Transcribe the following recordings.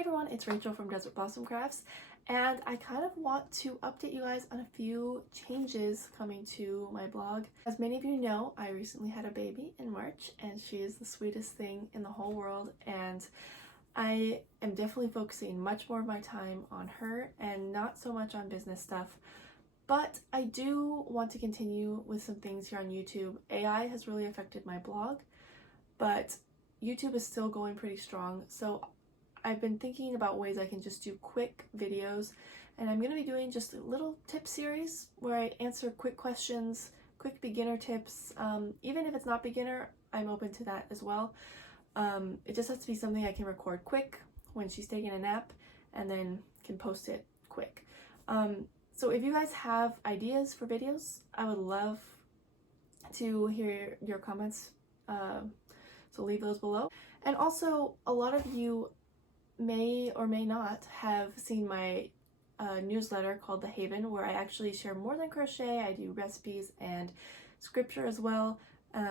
Hey everyone, it's Rachel from Desert Blossom Crafts, and I kind of want to update you guys on a few changes coming to my blog. As many of you know, I recently had a baby in March, and she is the sweetest thing in the whole world, and I am definitely focusing much more of my time on her and not so much on business stuff. But I do want to continue with some things here on YouTube. AI has really affected my blog, but YouTube is still going pretty strong, so I've been thinking about ways I can just do quick videos, and I'm going to be doing just a little tip series where I answer quick questions, quick beginner tips. Even if it's not beginner, I'm open to that as well. It just has to be something I can record quick when she's taking a nap and then can post it quick. So if you guys have ideas for videos, I would love to hear your comments, so leave those below. And also, a lot of you may or may not have seen my newsletter called The Haven, where I actually share more than crochet. I do recipes and scripture as well,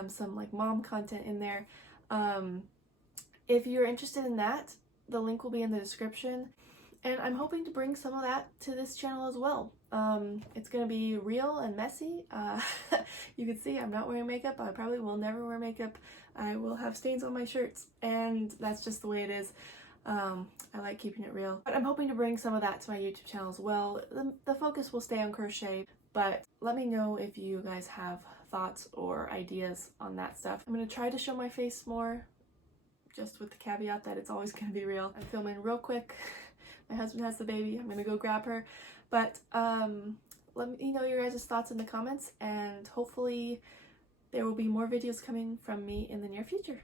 some like mom content in there. If you're interested in that, the link will be in the description, and I'm hoping to bring some of that to this channel as well. It's gonna be real and messy. You can see I'm not wearing makeup. I probably will never wear makeup. I will have stains on my shirts, and that's just the way it is. I like keeping it real, but I'm hoping to bring some of that to my YouTube channel as well. The focus will stay on crochet, but let me know if you guys have thoughts or ideas on that stuff. I'm going to try to show my face more, just with the caveat that it's always going to be real. I'm filming real quick. My husband has the baby. I'm going to go grab her, but let me know your guys' thoughts in the comments, and hopefully there will be more videos coming from me in the near future.